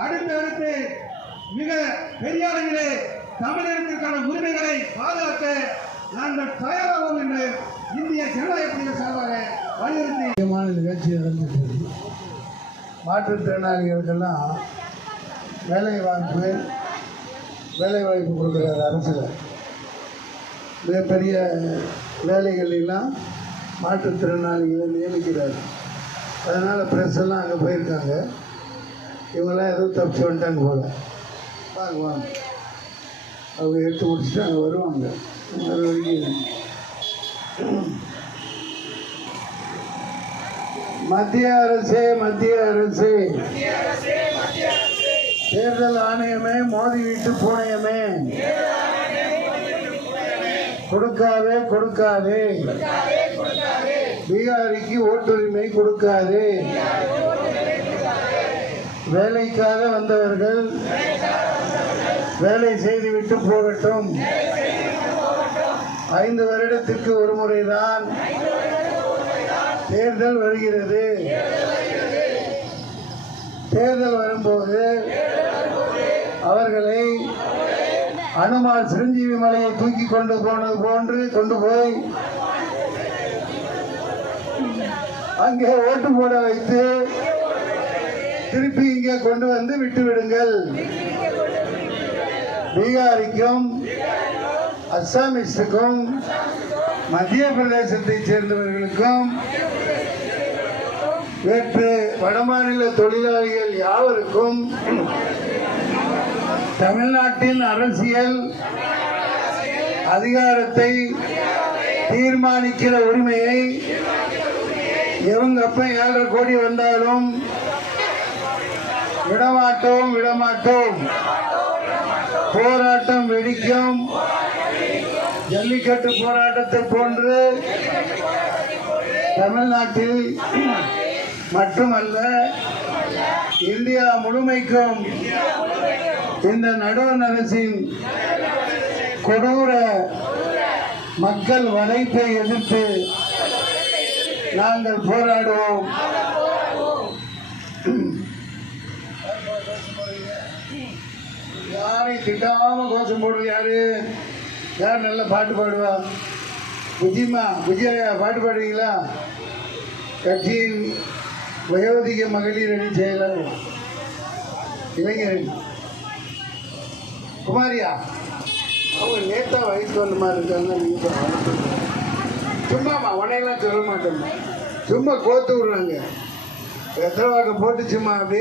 அடுத்தடுத்து மிக பெரிய அளவிலே தமிழகத்திற்கான உரிமைகளை பாதுகாக்க நாங்கள் தயாராகும் என்று இந்திய ஜனநாயக கட்சியின் சார்பாக வலியுறுத்தி முக்கியமான நிகழ்ச்சி நடந்துட்டு மாற்றுத்திறனாளிகளுக்கெல்லாம் வேலைவாய்ப்பு கொடுக்குறாரு அரசில். மிகப்பெரிய வேலைகளெல்லாம் மாற்றுத்திறனாளிகளை நியமிக்கிறார். அதனால் ப்ரெஸ் எல்லாம் அங்கே போயிருக்காங்க. இவங்கெல்லாம் எதுவும் தப்பிச்சு வந்துட்டாங்க போல. வாங்க அவங்க எடுத்து முடிச்சுட்டு அங்கே வருவாங்க. வரைக்கும் மத்திய அரசு தேர்தல் ஆணையமே மோதி விட்டு பூனையமே கொடுக்காதே பீகாரிக்கு ஓட்டுரிமை கொடுக்காதே. வேலைக்காக வந்தவர்கள் வேலை செய்துவிட்டு போகட்டும். 5 வருடத்திற்கு ஒரு முறைதான் தேர்தல் வருகிறது. தேர்தல் வரும்போது அவர்களை அனுமார் சிரஞ்சீவி மலையை தூக்கி கொண்டு போனது போன்று கொண்டு போய் அங்கே ஓட்டு போட வைத்து திருப்பி இங்கே கொண்டு வந்து விட்டுவிடுங்கள். பீகாரிக்கும் அஸ்ஸாமிஸுக்கும் மத்திய பிரதேசத்தை சேர்ந்தவர்களுக்கும் வேற்று வடமாநில தொழிலாளிகள் யாவருக்கும் தமிழ்நாட்டின் அரசியல் அதிகாரத்தை தீர்மானிக்கிற உரிமையை எவங்க அப்ப 7.5 கோடி வந்தாலும் விடமாட்டோம். போராட்டம் வெடிக்கும். ஜல்லிக்கட்டு போராட்டத்தை போன்று தமிழ்நாட்டில் மட்டுமல்ல இந்தியா முழுமைக்கும் இந்த நடுவண் அரசின் கொடூர மக்கள் வதைப்பை எதிர்த்து நாங்கள் போராடுவோம். யாரை திட்டாம கோஷம் போடுறது யார் நல்ல பாட்டு பாடுவா? விஜயா பாட்டு பாடுவீங்களா? கட்சியின் வயோதிக மகளிர் அணி செயலர் இளைஞர் குமாரியா, அவங்க நேத்தா வயசுக்கு வந்த மாதிரி இருக்காங்க. நீங்கள் சும்மாமா உனையெல்லாம் சொல்ல மாட்டோம், சும்மா கோத்து விடுறாங்க. வெத்தலை வாக்க போட்டு சும்மா அப்படியே